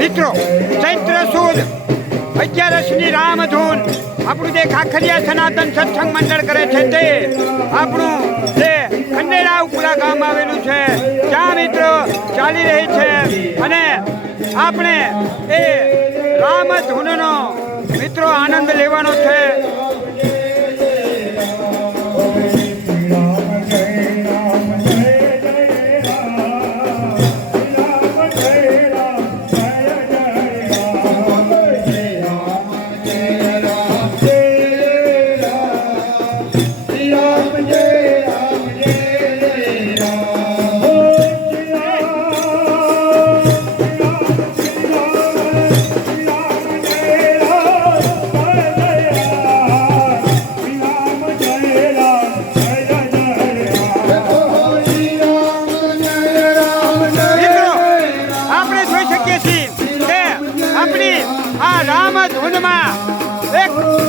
મિત્રો ચૈત્ર સુદ 11ની રામધૂન આપણું જે ખાખરિયા સનાતન સત્સંગ મંડળ કરે છે તે આપણું જે ખંડેરા ઉપરા ગામ આવેલું છે ત્યાં મિત્રો ચાલી રહી છે અને આપણે એ રામધૂનનો મિત્રો આનંદ લેવાનો છે.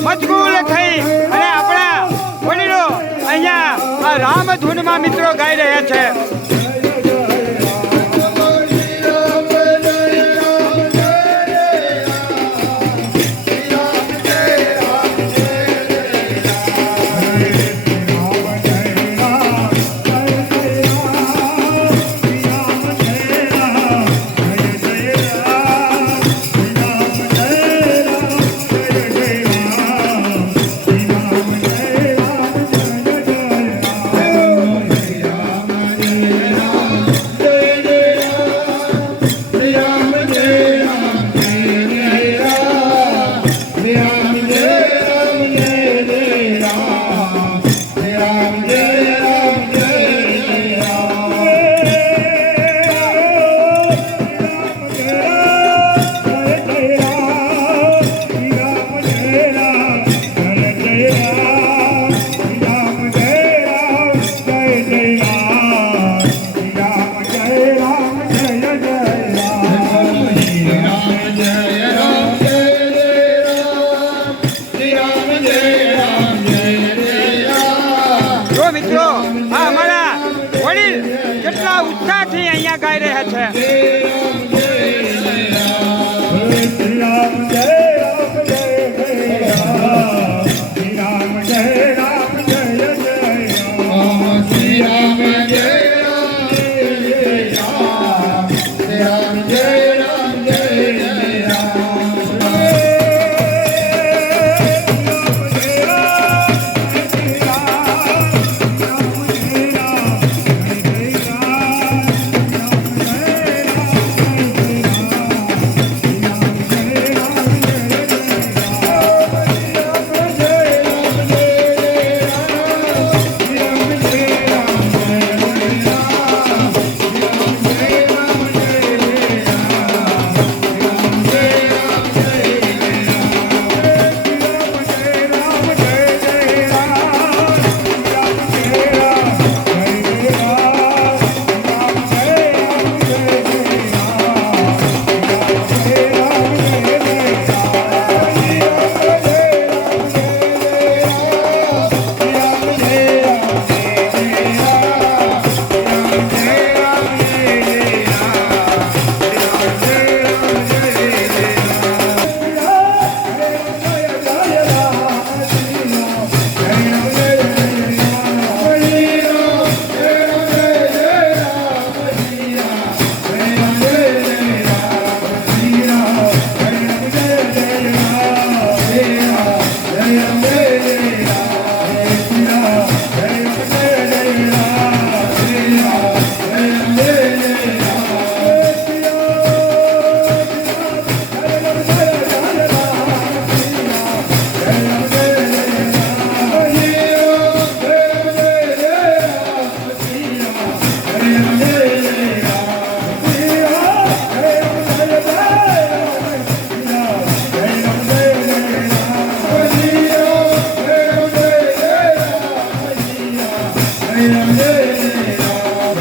મજગૂલ થઈ અને આપણા વડીલો અહીંયા આ રામધૂનમાં મિત્રો ગાઈ રહ્યા છે. મિત્રો આ અમારા વડીલ કેટલા ઉત્સાહથી અહીંયા ગાઈ રહ્યા છે.